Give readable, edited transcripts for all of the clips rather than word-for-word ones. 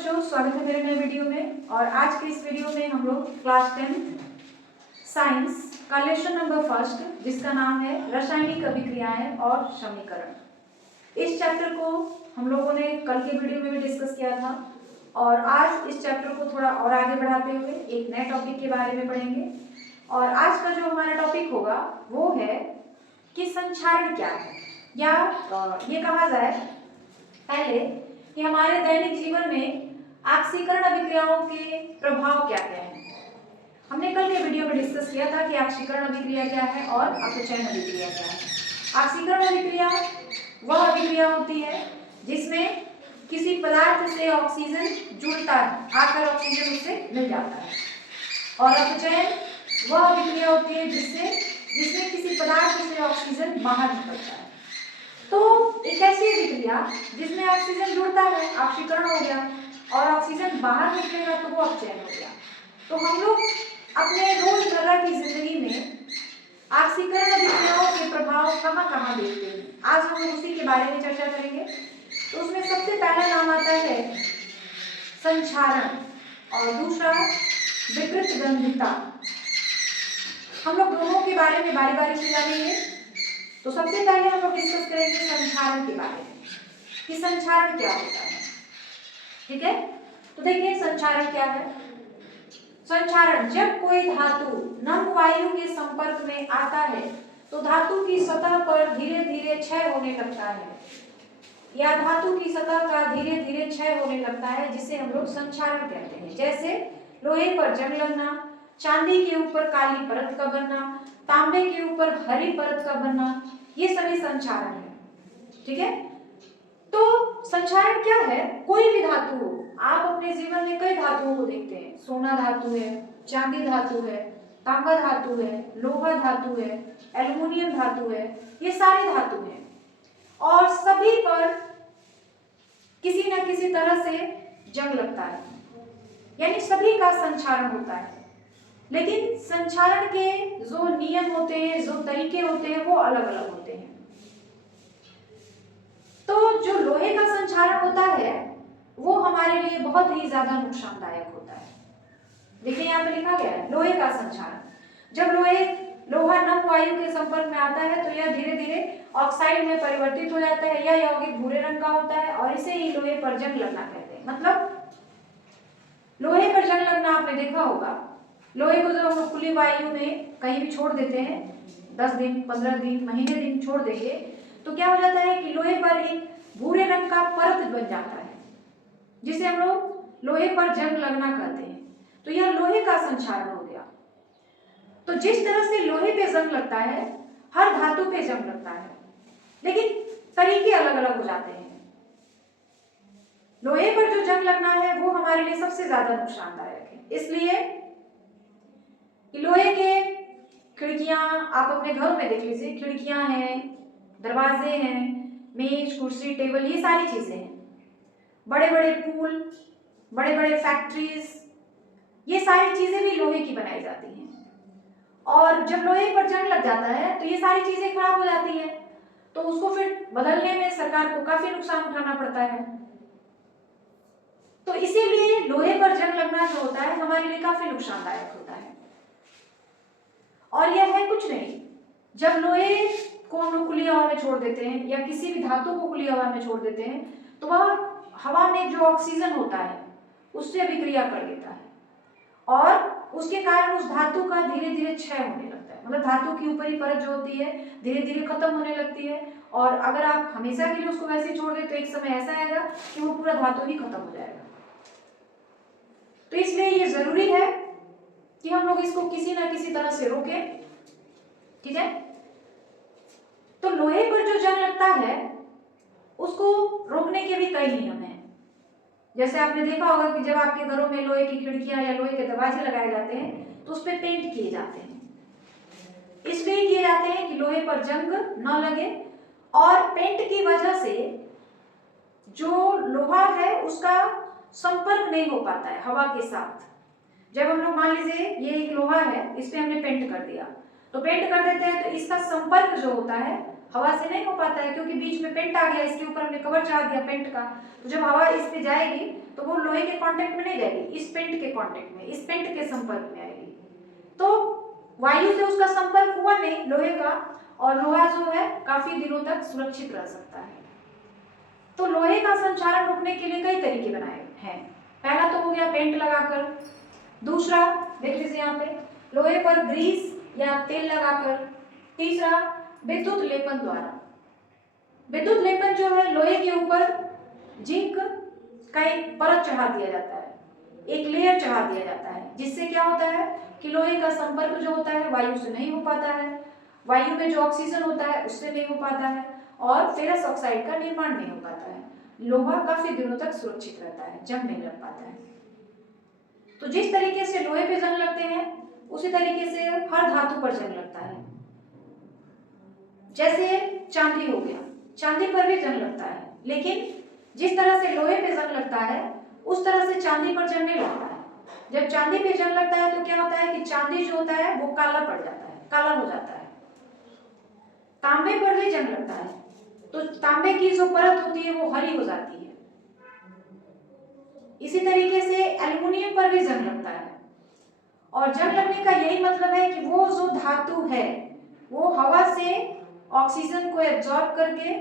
बच्चों, स्वागत है मेरे नए वीडियो में। और आज के इस वीडियो में हम लोग क्लास 10 साइंस का लेसन नंबर फर्स्ट, जिसका नाम है रासायनिक अभिक्रियाएं और समीकरण, इस चैप्टर को हम लोगों ने कल के वीडियो में भी डिस्कस किया था। और आज इस चैप्टर को थोड़ा और आगे बढ़ाते हुए एक नए टॉपिक के बारे में पढ़ेंगे। और आज का जो हमारा टॉपिक होगा वो है कि संक्षारण क्या है, या ये कहा जाए पहले कि हमारे दैनिक जीवन में ऑक्सीकरण अभिक्रियाओं के प्रभाव क्या क्या हैं। हमने कल के वीडियो में डिस्कस किया था कि ऑक्सीकरण अभिक्रिया क्या है और अपचयन अभिक्रिया क्या है। ऑक्सीकरण अभिक्रिया वह अभिक्रिया होती है जिसमें किसी पदार्थ से ऑक्सीजन जुड़ता है, आकर ऑक्सीजन उससे मिल जाता है। और अपचयन वह अभिक्रिया होती है जिसमें किसी पदार्थ से ऑक्सीजन बाहर निकलता है। तो एक ऐसी अभिक्रिया जिसमें ऑक्सीजन जुड़ता है, ऑक्सीकरण हो गया, और ऑक्सीजन बाहर निकलेगा तो वो अपचयन हो गया। तो हम लोग अपने रोजमर्रा की जिंदगी में ऑक्सीकरण अभिक्रियाओं के प्रभाव कहाँ कहाँ देखते हैं, आज हम उसी के बारे में चर्चा करेंगे। तो उसमें सबसे पहला नाम आता है संक्षारण और दूसरा विकृत गंधिता। हम लोग दोनों के बारे में बारी बारी से जानेंगे। तो सबसे पहले हम लोग डिस्कस करेंगे संक्षारण के बारे में कि संक्षारण क्या होता है। ठीक है, तो देखिए संक्षारण क्या है। संक्षारण, जब कोई धातु नम वायु के संपर्क में आता है तो धातु की सतह पर धीरे धीरे क्षय होने लगता है, या धातु की सतह का धीरे धीरे क्षय होने लगता है, जिसे हम लोग संक्षारण कहते हैं। जैसे लोहे पर जंग लगना, चांदी के ऊपर काली परत का बनना, तांबे के ऊपर हरी परत का बनना, ये सभी संक्षारण है। ठीक है, तो संक्षारण क्या है? कोई भी धातु हो, आप अपने जीवन में कई धातुओं को देखते हैं। सोना धातु है, चांदी धातु है, तांबा धातु है, लोहा धातु है, एल्युमिनियम धातु है, ये सारी धातु है। और सभी पर किसी न किसी तरह से जंग लगता है, यानी सभी का संक्षारण होता है। लेकिन संक्षारण के जो नियम होते हैं, जो तरीके होते हैं, वो अलग अलग होते हैं। तो जो लोहे का संक्षारण होता है वो हमारे लिए बहुत ही ज्यादा नुकसानदायक होता है। देखिए यहाँ पे लिखा गया है लोहे का संक्षारण। जब लोहा नम वायु के संपर्क में आता है तो यह धीरे धीरे ऑक्साइड में परिवर्तित हो जाता है, यह यौगिक भूरे रंग का होता है, और इसे ही लोहे पर जंग लगना कहते हैं। मतलब लोहे पर जंग लगना आपने देखा होगा। लोहे को जब हम लोग खुली वायु में कहीं भी छोड़ देते हैं, 10 दिन 15 दिन महीने दिन छोड़ देंगे, तो क्या हो जाता है कि लोहे पर एक भूरे रंग का परत बन जाता है, जिसे हम लोग लोहे पर जंग लगना कहते हैं। तो यह लोहे का संक्षारण हो गया। तो जिस तरह से लोहे पे जंग लगता है, हर धातु पे जंग लगता है, लेकिन तरीके अलग अलग हो जाते हैं। लोहे पर जो जंग लगना है वो हमारे लिए सबसे ज्यादा नुकसानदायक है, इसलिए कि लोहे के खिड़कियां आप अपने घरों में देख लीजिए, खिड़कियां हैं, दरवाजे हैं, मेज कुर्सी टेबल, ये सारी चीजें हैं। बड़े बड़े पुल, बड़े बड़े फैक्ट्रीज, ये सारी चीजें भी लोहे की बनाई जाती हैं। और जब लोहे पर जंग लग जाता है तो ये सारी चीजें खराब हो जाती हैं, तो उसको फिर बदलने में सरकार को काफी नुकसान उठाना पड़ता है। तो इसीलिए लोहे पर जंग लगना जो होता है हमारे लिए काफी नुकसानदायक होता है। और यह है कुछ नहीं, जब लोहे को हम लोग खुली हवा में छोड़ देते हैं या किसी भी धातु को खुली हवा में छोड़ देते हैं, तो वह हवा में जो ऑक्सीजन होता है उससे अभिक्रिया कर देता है, और उसके कारण उस धातु का धीरे धीरे क्षय होने लगता है। मतलब धातु की ऊपरी परत जो होती है धीरे धीरे खत्म होने लगती है, और अगर आप हमेशा के लिए उसको वैसे ही छोड़ दें तो एक समय ऐसा आएगा कि वो पूरा धातु ही खत्म हो जाएगा। तो इसलिए ये जरूरी है कि हम लोग इसको किसी ना किसी तरह से रोकें। ठीक है, तो लोहे पर जो जंग लगता है उसको रोकने के भी कई नियम हैं। जैसे आपने देखा होगा कि जब आपके घरों में लोहे की खिड़कियां या लोहे के दरवाजे लगाए जाते हैं तो उस पर पेंट किए जाते हैं। इसलिए किए जाते हैं कि लोहे पर जंग न लगे, और पेंट की वजह से जो लोहा है उसका संपर्क नहीं हो पाता है हवा के साथ। जब हम लोग मान लीजिए ये एक लोहा है, इस पे हमने पेंट कर दिया, तो पेंट कर देते हैं तो इसका संपर्क जो होता है हवा से नहीं हो पाता है, क्योंकि बीच में पेंट आ गया, इसके ऊपर हमने कवर चढ़ा दिया पेंट का। तो जब हवा इस पे जाएगी तो वो लोहे के कांटेक्ट में नहीं जाएगी, इस पेंट के कांटेक्ट में, इस पेंट के संपर्क में आएगी। तो वायु से उसका संपर्क हुआ नहीं लोहे का, और लोहा जो है काफी दिनों तक सुरक्षित रह सकता है। तो लोहे का संक्षारण रोकने के लिए कई तरीके बनाए हैं। पहला तो हो गया पेंट लगाकर, दूसरा देख लीजिए यहाँ पे लोहे पर ग्रीस या तेल लगाकर, तीसरा विद्युत लेपन द्वारा। विद्युत लेपन जो है लोहे के ऊपर जिंक का एक परत चढ़ा दिया जाता है, एक लेयर चढ़ा दिया जाता है, जिससे क्या होता है कि लोहे का संपर्क जो होता है वायु से नहीं हो पाता है, वायु में जो ऑक्सीजन होता है उससे नहीं हो पाता है, और फेरस ऑक्साइड का निर्माण नहीं हो पाता है। लोहा काफी दिनों तक सुरक्षित रहता है, जंग नहीं लग पाता है। तो जिस तरीके से लोहे पे जंग लगते हैं उसी तरीके से हर धातु पर जंग लगता है। जैसे चांदी हो गया, चांदी पर भी जंग लगता है, लेकिन जिस तरह से लोहे पे जंग लगता है उस तरह से चांदी पर जंग नहीं लगता है। जब चांदी पे जंग लगता है तो क्या होता है कि चांदी जो होता है वो काला पड़ जाता है, काला हो जाता है। तांबे पर भी जंग लगता है तो तांबे की जो परत होती है वो हरी हो जाती है। इसी तरीके से एल्युमिनियम पर भी जंग लगता है, और जंग लगने का यही मतलब है कि वो जो धातु है वो हवा से ऑक्सीजन को एब्जॉर्ब करके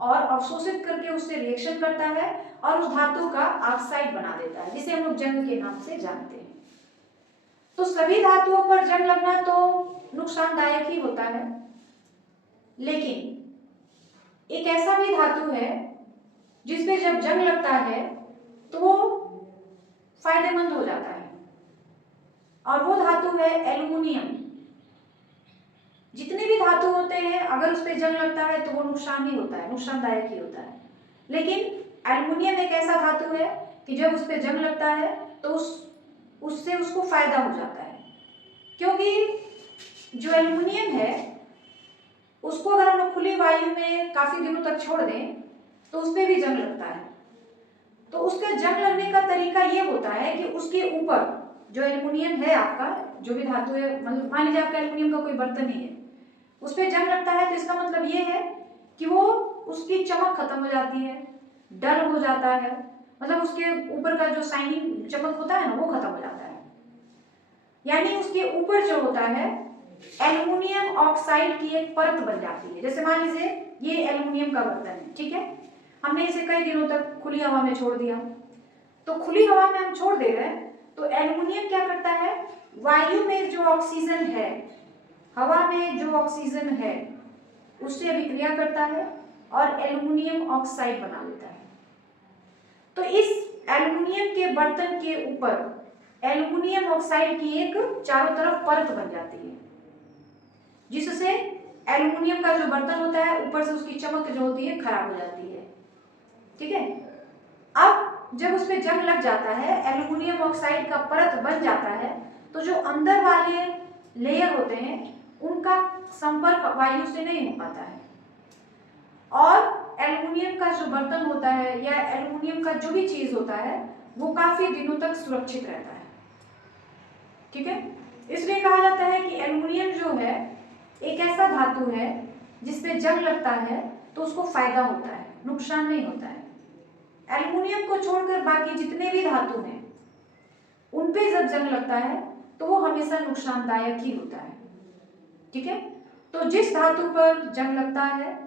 और अवशोषित करके उससे रिएक्शन करता है और उस धातु का ऑक्साइड बना देता है, जिसे हम लोग जंग के नाम से जानते हैं। तो सभी धातुओं पर जंग लगना तो नुकसानदायक ही होता है, लेकिन एक ऐसा भी धातु है जिसपे जब जंग लगता है तो वो फायदेमंद हो जाता है, और वो धातु है एल्युमिनियम। जितने भी धातु होते हैं अगर उस पर जंग लगता है तो वो नुकसान ही होता है, नुकसानदायक ही होता है, लेकिन एल्युमिनियम एक ऐसा धातु है कि जब उस पर जंग लगता है तो उससे उसको फायदा हो जाता है। क्योंकि जो एल्युमिनियम है उसको अगर हम लोग खुली वायु में काफी दिनों तक छोड़ दें तो उस पर भी जंग लगता है। तो उसका जंग लगने का तरीका ये होता है कि उसके ऊपर जो एल्युमिनियम है, आपका जो भी धातु है, मतलब मान लीजिए आपका एल्युमिनियम का कोई बर्तन ही है, उस पर जंग लगता है तो इसका मतलब ये है कि वो उसकी चमक खत्म हो जाती है, डल हो जाता है, मतलब उसके ऊपर का जो शाइनिंग चमक होता है ना वो खत्म हो जाता है। यानी उसके ऊपर जो होता है एल्युमिनियम ऑक्साइड की एक परत बन जाती है। जैसे मान लीजिए ये एल्युमिनियम का बर्तन है, ठीक है, हमने इसे कई दिनों तक खुली हवा में छोड़ दिया, तो खुली हवा में हम छोड़ दे रहे हैं तो एल्युमिनियम क्या करता है, वायु में जो ऑक्सीजन है, हवा में जो ऑक्सीजन है उससे अभिक्रिया करता है और एल्युमिनियम ऑक्साइड बना लेता है। तो इस एल्युमिनियम के बर्तन के ऊपर एल्युमिनियम ऑक्साइड की एक चारों तरफ परत बन जाती है, जिससे एल्युमिनियम का जो बर्तन होता है ऊपर से उसकी चमक जो होती है खराब हो जाती है। ठीक है, अब जब उस पर जंग लग जाता है, एल्युमिनियम ऑक्साइड का परत बन जाता है, तो जो अंदर वाले लेयर होते हैं उनका संपर्क वायु से नहीं हो पाता है, और एल्युमिनियम का जो बर्तन होता है या एल्युमिनियम का जो भी चीज होता है वो काफी दिनों तक सुरक्षित रहता है। ठीक है, इसलिए कहा जाता है कि एल्युमिनियम जो है एक ऐसा धातु है जिसपे जंग लगता है तो उसको फायदा होता है, नुकसान नहीं होता है। एल्युमिनियम को छोड़कर बाकी जितने भी धातु हैं उन पे जब जंग लगता है तो वो हमेशा नुकसानदायक ही होता है। ठीक है, तो जिस धातु पर जंग लगता है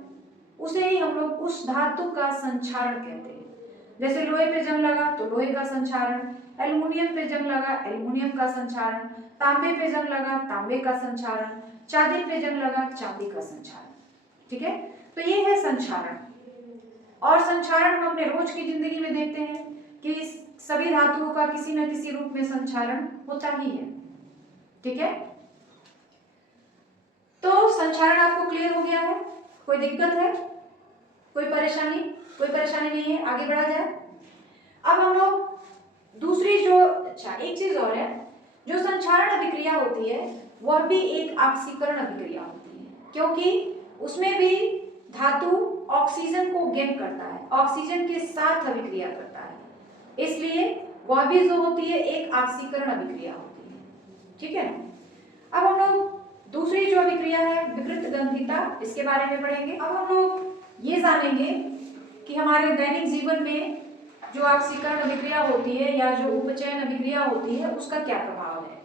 उसे ही हम लोग उस धातु का संक्षारण कहते हैं। जैसे लोहे पे जंग लगा तो लोहे का संक्षारण, एल्युमिनियम पे जंग लगा एल्युमिनियम का संक्षारण, तांबे पे जंग लगा तांबे का संक्षारण, चांदी पे जंग लगा चांदी का संक्षारण। ठीक है, तो ये है संक्षारण। और संक्षारण हम अपने रोज की जिंदगी में देखते हैं कि सभी धातुओं का किसी न किसी रूप में संक्षारण होता ही है। ठीक है, तो संक्षारण आपको क्लियर हो गया है? कोई दिक्कत है, कोई परेशानी? कोई परेशानी नहीं है, आगे बढ़ा जाए। अब हम लोग दूसरी जो एक चीज और है, जो संक्षारण अभिक्रिया होती है वह भी एक ऑक्सीकरण अभिक्रिया होती है, क्योंकि उसमें भी धातु ऑक्सीजन को गेन करता है, ऑक्सीजन के साथ अभिक्रिया करता है, इसलिए वह भी जो होती है एक ऑक्सीकरण अभिक्रिया होती है। ठीक है, अब हम लोग दूसरी जो अभिक्रिया है विकृत गंधिता, इसके बारे में पढ़ेंगे। अब हम लोग ये जानेंगे कि हमारे दैनिक जीवन में जो ऑक्सीकरण अभिक्रिया होती है या जो उपचयन अभिक्रिया होती है उसका क्या प्रभाव है।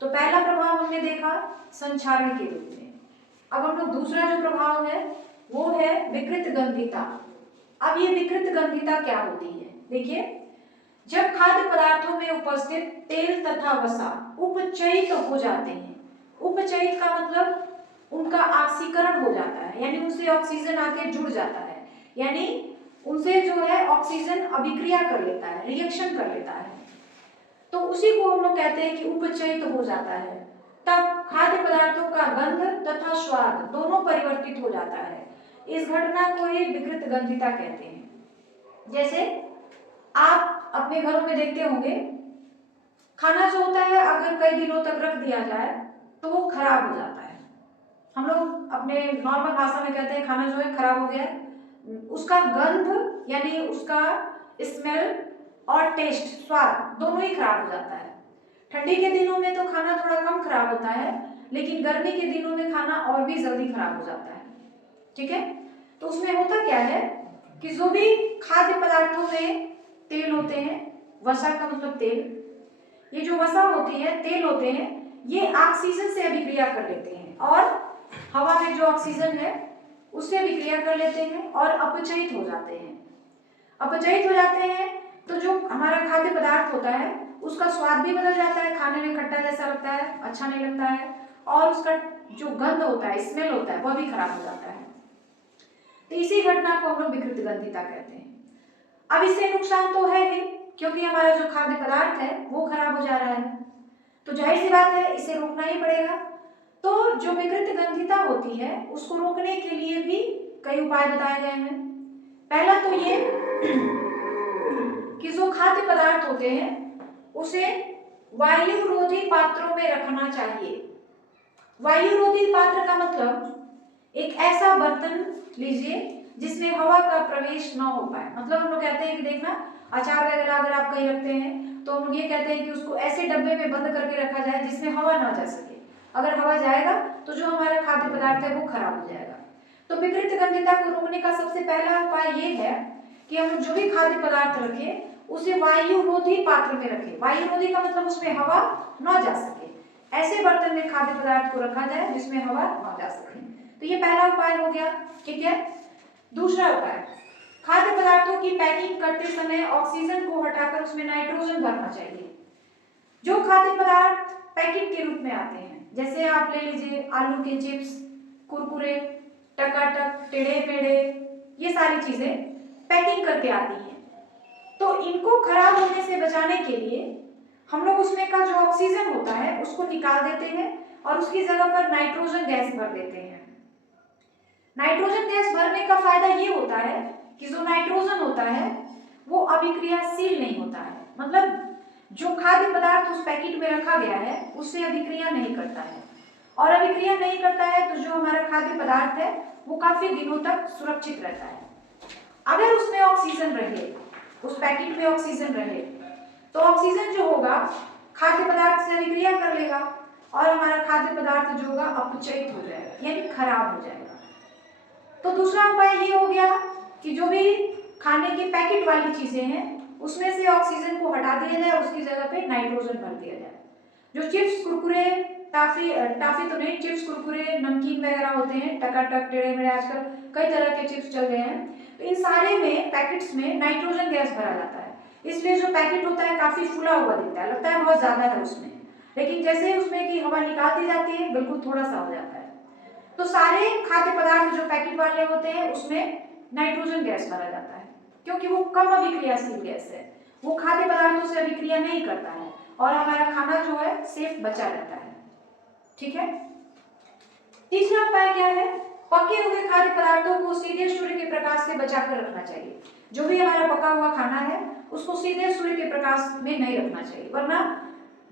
तो पहला प्रभाव हमने देखा संक्षारण के रूप में। अब हम लोग दूसरा जो प्रभाव है वो है विकृत गंधिता। अब ये विकृत गंधिता क्या होती है, देखिए, जब खाद्य पदार्थों में उपस्थित तेल तथा वसा उपचयित हो जाते हैं। उपचयित का मतलब उनका ऑक्सीकरण हो जाता है, यानी उनसे ऑक्सीजन आके जुड़ जाता है, यानी उनसे जो है ऑक्सीजन अभिक्रिया कर लेता है, रिएक्शन कर लेता है, तो उसी को हम लोग कहते हैं कि उपचयित हो जाता है। तब खाद्य पदार्थों का गंध तथा स्वाद दोनों परिवर्तित हो जाता है। इस घटना को ही विकृत गंधिता कहते हैं। जैसे आप अपने घरों में देखते होंगे, खाना जो होता है अगर कई दिनों तक रख दिया जाए तो वो खराब हो जाता है। हम लोग अपने नॉर्मल भाषा में कहते हैं खाना जो है खराब हो गया, उसका गंध यानी उसका स्मेल और टेस्ट, स्वाद दोनों ही खराब हो जाता है। ठंडी के दिनों में तो खाना थोड़ा कम खराब होता है, लेकिन गर्मी के दिनों में खाना और भी जल्दी खराब हो जाता है। ठीक है, तो उसमें होता क्या है कि जो भी खाद्य पदार्थों में तेल होते हैं, वसा का मतलब तेल, ये जो वसा होती है, तेल होते हैं, ये ऑक्सीजन से अभिक्रिया कर लेते हैं और हवा में जो ऑक्सीजन है उससे अभिक्रिया कर लेते हैं और अपचयित हो जाते हैं। अपचयित हो जाते हैं तो जो हमारा खाद्य पदार्थ होता है उसका स्वाद भी बदल जाता है, खाने में खट्टा जैसा लगता है, अच्छा नहीं लगता है, और उसका जो गंध होता है, स्मेल होता है, वह भी खराब हो जाता है। तो इसी घटना को हम लोग विकृत गंधिता कहते हैं। अब इससे नुकसान तो है ही, क्योंकि हमारा जो खाद्य पदार्थ है वो खराब हो जा रहा है, तो जाहिर सी बात है इसे रोकना ही पड़ेगा। तो जो विकृत गंधिता होती है उसको रोकने के लिए भी कई उपाय बताए गए हैं। पहला तो ये कि जो खाद्य पदार्थ होते हैं उसे वायुरोधी पात्रों में रखना चाहिए। वायुरोधी पात्र का मतलब एक ऐसा बर्तन लीजिए जिसमें हवा का प्रवेश न हो पाए। मतलब हम लोग कहते हैं कि देखना, अचार वगैरह अगर आप कहीं रखते हैं तो हम लोग ये कहते हैं कि उसको ऐसे डब्बे में बंद करके रखा जाए जिसमें हवा ना जा सके। अगर हवा जाएगा तो जो हमारा खाद्य पदार्थ है वो खराब हो जाएगा। तो विकृत गंधिता को रोकने का सबसे पहला उपाय ये है कि हम जो भी खाद्य पदार्थ रखें उसे वायुरोधी पात्र में रखें। वायुरोधी का मतलब उसमें हवा न जा सके, ऐसे बर्तन में खाद्य पदार्थ को रखा जाए जिसमें हवा न जा सके। तो ये पहला उपाय हो गया, ठीक है। दूसरा उपाय, खाद्य पदार्थों की पैकिंग करते समय ऑक्सीजन को हटाकर उसमें नाइट्रोजन भरना चाहिए। जो खाद्य पदार्थ पैकेट के रूप में आते हैं, जैसे आप ले लीजिए आलू के चिप्स, कुरकुरे, टकाटक, टेढ़े मेढ़े, ये सारी चीजें पैकिंग करके आती हैं, तो इनको खराब होने से बचाने के लिए हम लोग उसमें का जो ऑक्सीजन होता है उसको निकाल देते हैं और उसकी जगह पर नाइट्रोजन गैस भर देते हैं। नाइट्रोजन गैस भरने का फायदा ये होता है कि जो नाइट्रोजन होता है वो अभिक्रियाशील नहीं होता है, मतलब जो खाद्य पदार्थ उस पैकेट में रखा गया है उससे अभिक्रिया नहीं करता है, और अभिक्रिया नहीं करता है तो जो हमारा खाद्य पदार्थ है वो काफी दिनों तक सुरक्षित रहता है। अगर उसमें ऑक्सीजन रहे, उस पैकेट में ऑक्सीजन रहे, तो ऑक्सीजन जो होगा खाद्य पदार्थ से अभिक्रिया कर लेगा और हमारा खाद्य पदार्थ जो होगा अपचयित हो जाएगा, यानी खराब हो जाएगा। तो दूसरा उपाय ये हो गया कि जो भी खाने की पैकेट वाली चीजें हैं उसमें से ऑक्सीजन को हटा दिया जाए और उसकी जगह पे नाइट्रोजन भर दिया जाए। जो चिप्स, कुरकुरे, टाफी तो नहीं, चिप्स, कुरकुरे, नमकीन वगैरह होते हैं, टकाटक, टेढ़े मेढ़े, आजकल कई तरह के चिप्स चल गए हैं, तो इन सारे में पैकेट्स में नाइट्रोजन गैस भरा जाता है, इसलिए जो पैकेट होता है काफी फूला हुआ दिखता है, लगता है बहुत ज्यादा है उसमें, लेकिन जैसे उसमें की हवा निकाल दी जाती है बिल्कुल थोड़ा सा हो जाता है। तो सारे खाद्य पदार्थ जो पैकेट वाले होते हैं उसमें नाइट्रोजन गैस भरा जाता है, क्योंकि वो कम अभिक्रियाशील गैस है, वो खाद्य पदार्थों से अभिक्रिया नहीं करता है और हमारा खाना जो है सेफ बचा रहता है, ठीक है। तीसरा उपाय क्या है, पके हुए खाद्य पदार्थों को सीधे सूर्य के प्रकाश से बचाकर रखना चाहिए। जो भी हमारा पका हुआ खाना है उसको सीधे सूर्य के प्रकाश में नहीं रखना चाहिए, वरना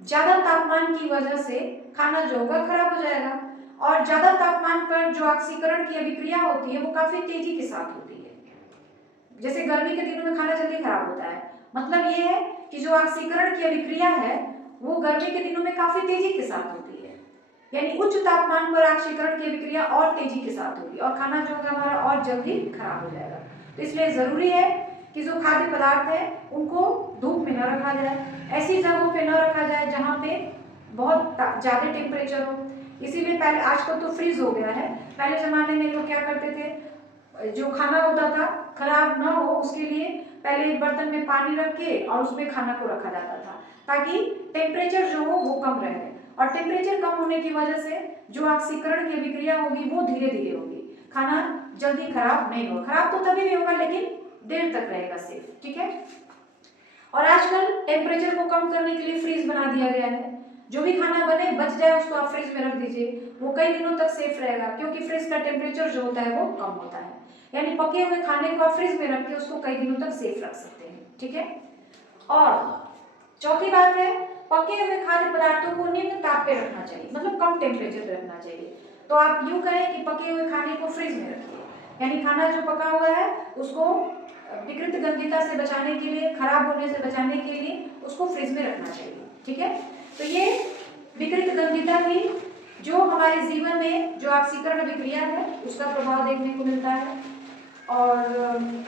ज्यादा तापमान की वजह से खाना जो होगा खराब हो जाएगा, और ज्यादा तापमान पर जो ऑक्सीकरण की अभिक्रिया होती है वो काफी तेजी के साथ होती है। जैसे गर्मी के दिनों में खाना जल्दी खराब होता है, मतलब ये है कि जो ऑक्सीकरण की अभिक्रिया है वो गर्मी के दिनों में काफी तेजी के साथ होती है। यानी उच्च तापमान पर ऑक्सीकरण की अभिक्रिया और तेजी के साथ होगी और खाना जो होगा हमारा और जल्दी खराब हो जाएगा। तो इसलिए जरूरी है कि जो खाद्य पदार्थ है उनको धूप में न रखा जाए, ऐसी जगहों पे न रखा जाए जहाँ पे बहुत ज़्यादा टेम्परेचर हो। इसीलिए पहले, आजकल तो फ्रीज हो गया है, पहले ज़माने में लोग क्या करते थे, जो खाना होता था खराब ना हो उसके लिए पहले एक बर्तन में पानी रख के और उसमें खाना को रखा जाता था ताकि टेम्परेचर जो हो वो कम रहे, और टेम्परेचर कम होने की वजह से जो ऑक्सीकरण की अभिक्रिया होगी वो धीरे धीरे होगी, खाना जल्दी खराब नहीं होगा। खराब तो तभी भी होगा लेकिन देर तक रहेगा सेफ, ठीक है। और आजकल टेम्परेचर को कम करने के लिए फ्रीज बना दिया गया है, जो भी खाना बने बच जाए उसको आप फ्रिज में रख दीजिए, वो कई दिनों तक सेफ रहेगा क्योंकि फ्रिज का टेम्परेचर जो होता है वो कम होता है। यानी पके हुए खाने को आप फ्रिज में रख के उसको कई दिनों तक सेफ रख सकते हैं, ठीक है। और चौथी बात है, पके हुए खाद्य पदार्थों को निम्न ताप पे रखना चाहिए, मतलब कम टेम्परेचर पे रखना चाहिए। तो आप यूं कहें कि पके हुए खाने को फ्रिज में रखिए, यानी खाना जो पका हुआ है उसको विकृत गंधिता से बचाने के लिए, खराब होने से बचाने के लिए उसको फ्रिज में रखना चाहिए, ठीक है। तो ये विकृत गंधिता भी जो हमारे जीवन में जो ऑक्सीकरण अभिक्रिया है उसका प्रभाव देखने को मिलता है। और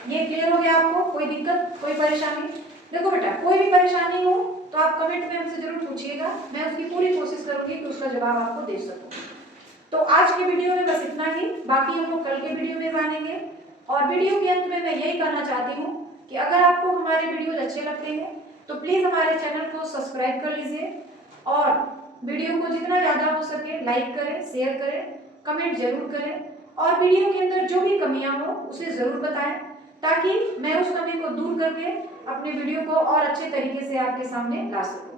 ये क्लियर हो गया आपको? कोई दिक्कत, कोई परेशानी? देखो बेटा, कोई भी परेशानी हो तो आप कमेंट में हमसे जरूर पूछिएगा, मैं उसकी पूरी कोशिश करूंगी कि उसका जवाब आपको दे सकूं। तो आज के वीडियो में बस इतना ही, बाकी हम लोग कल के वीडियो में जानेंगे। और वीडियो के अंत में मैं यही कहना चाहती हूँ कि अगर आपको हमारे वीडियोज अच्छे लगते हैं तो प्लीज हमारे चैनल को सब्सक्राइब कर लीजिए और वीडियो को जितना ज्यादा हो सके लाइक करें, शेयर करें, कमेंट जरूर करें, और वीडियो के अंदर जो भी कमियां हो उसे जरूर बताएं ताकि मैं उस कमी को दूर करके अपने वीडियो को और अच्छे तरीके से आपके सामने ला सकूं।